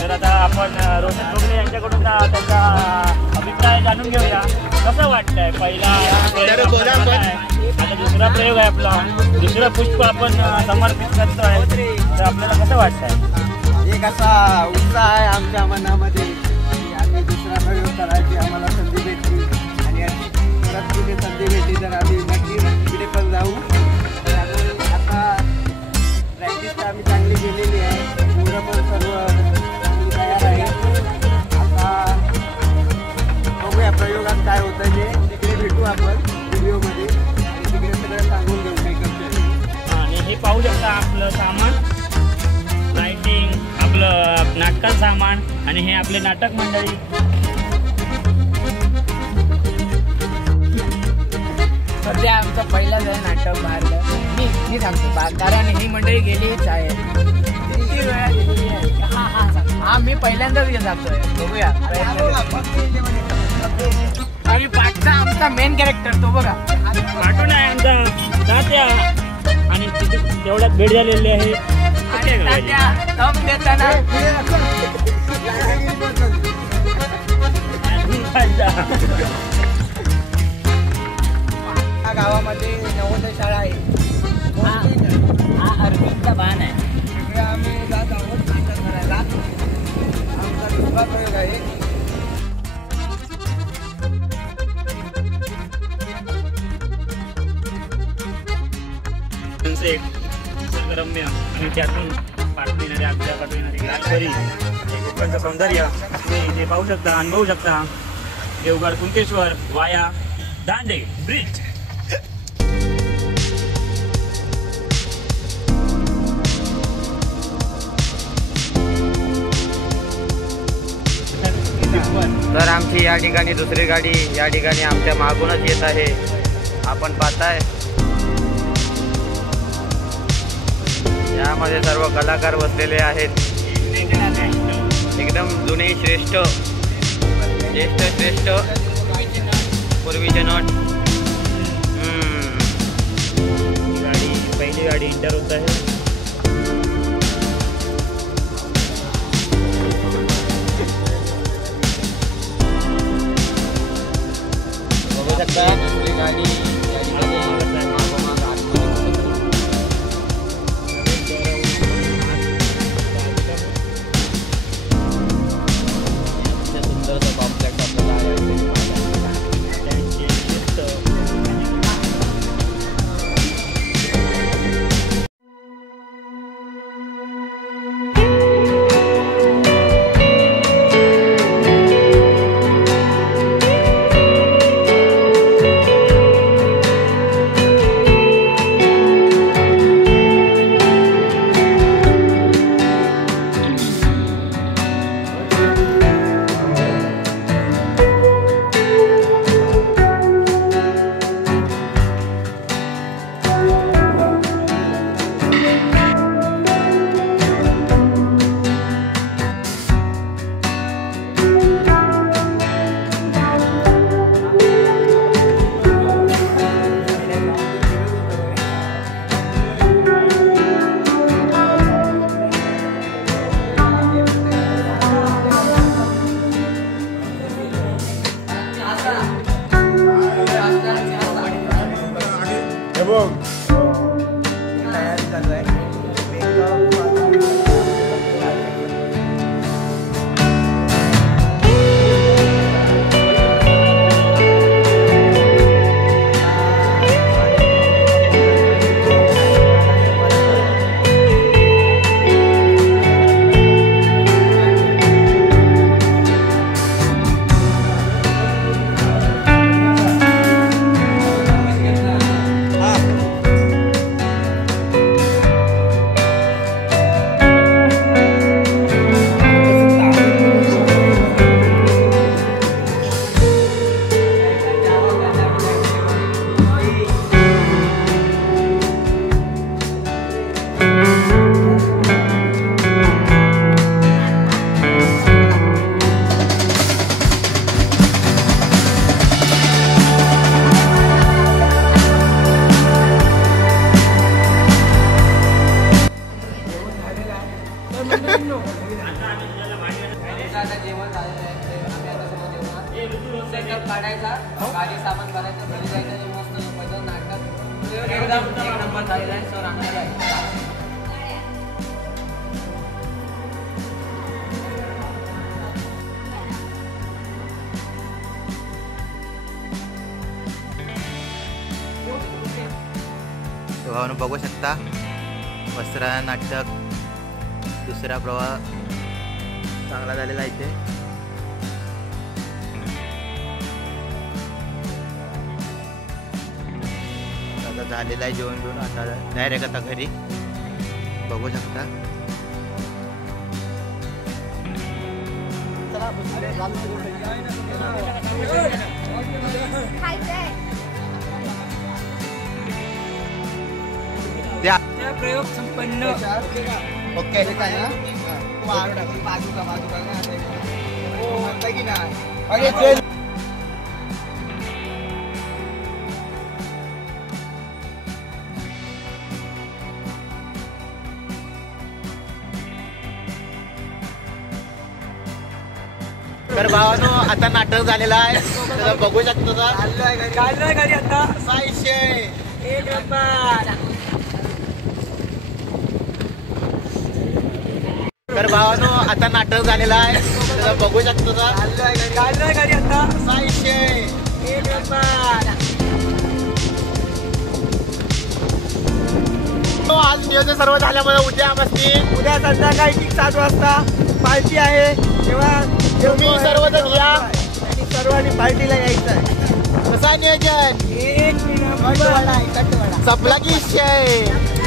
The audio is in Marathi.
तर आता आपण रोशन भोगले यांच्याकडून त्यांचा अभिप्राय जाणून घेऊया. कसं वाटतंय पहिला प्रयोग आहे, आता दुसरा प्रयोग आहे आपला, दुसरं पुष्प आपण समर्पित करतोय, तर आपल्याला कसं वाटतंय? एक असा उत्साह आहे आमच्या मनामध्ये की आम्ही दुसरा प्रयोग करायची आम्हाला संधी भेटली आणि परत कुठे संधी भेटली तर आम्ही नक्की तिकडे पण जाऊ. तर आम्ही आता प्रॅक्टिस तर आम्ही चांगली केलेली आहे, मुलं पण सर्व चांगली तयार आहे. आता बघूया प्रयोगात काय होतं ते, तिकडे भेटू आपण व्हिडिओमध्ये आणि तिकडे सगळं सांगून घेऊ काही करतो. आणि हे पाहू शकता आपलं सामान, लाइटिंग, आपलं नाटकाचं सामान आणि हे आपले नाटक मंडळी. सध्या आमचं पहिलाच आहे नाटक बाहेरलं. मी सांगतो कारण ही मंडळी गेलीच आहे, किती वेळा गेलेली आहे. हा मी पहिल्यांदाच सांगतोय. बघूया आणि पाठचा आमचा मेन कॅरेक्टर तो बघा, कार्टून आहे आमचा तात्या आणि तेवढ्यात भेट झालेली आहे. गावामध्ये नवोदय शाळा आहे, हा अरविंदचा बाण आहे. तिकडे आम्ही जात आहोत नाटक करायला. आमचा दुसरा प्रयोग आहे. निसर्गरम्य आणि त्यातून पाठवून येणारे आपल्या पाठवून येणारी गाडकरी कोकणचं सौंदर्य तुम्ही इथे पाहू शकता, अनुभवू शकता. देवगड कुंकेश्वर वाया दांडे ब्रिज. तर आमची या ठिकाणी दुसरी गाडी या ठिकाणी आमच्या मागूनच येत आहे. आपण पाहताय यामध्ये सर्व कलाकार बसलेले आहेत. एकदम जुने श्रेष्ठ पूर्वीचे नट. गाडी पहिली गाडी इंटर होत आहे. बघू शकता दुसरी गाडी आता जेवण झालेलं आहे ते आम्ही आता समोर जेवणार सेटअप काढायचा गाडी सामान करायचं घरी जायचं आणि मस्त झोपायचं नाटक एकदम एक नंबर झालेला आहे सर आम्हाला भावानं बघू शकता वस्त्रा नाटक दुसरा प्रवाह चांगला झालेला आहे इथे. आता झालेला आहे जेवण घेऊन आता डायरेक्ट आता घरी बघू शकता. प्रयोग संपन्न. ओके तर भावानो आता नाटक झालेलं आहे तर बघू शकतो चाललोय घरी आता. 600 एक नंबर. तर भावानो आता नाटक झालेलं आहे तर बघू शकतो चाललोय घरी आता. 600 एक नंबर. आज नियोजन सर्व झाल्यामुळे उद्या मस्ती उद्या संध्याकाळी 7 वाजता पार्टी आहे तेव्हा तुम्ही सर्वजण या आणि सर्वांनी पार्टीला यायचं आहे. कसा नियोजन एक नंबर. सपला की विषय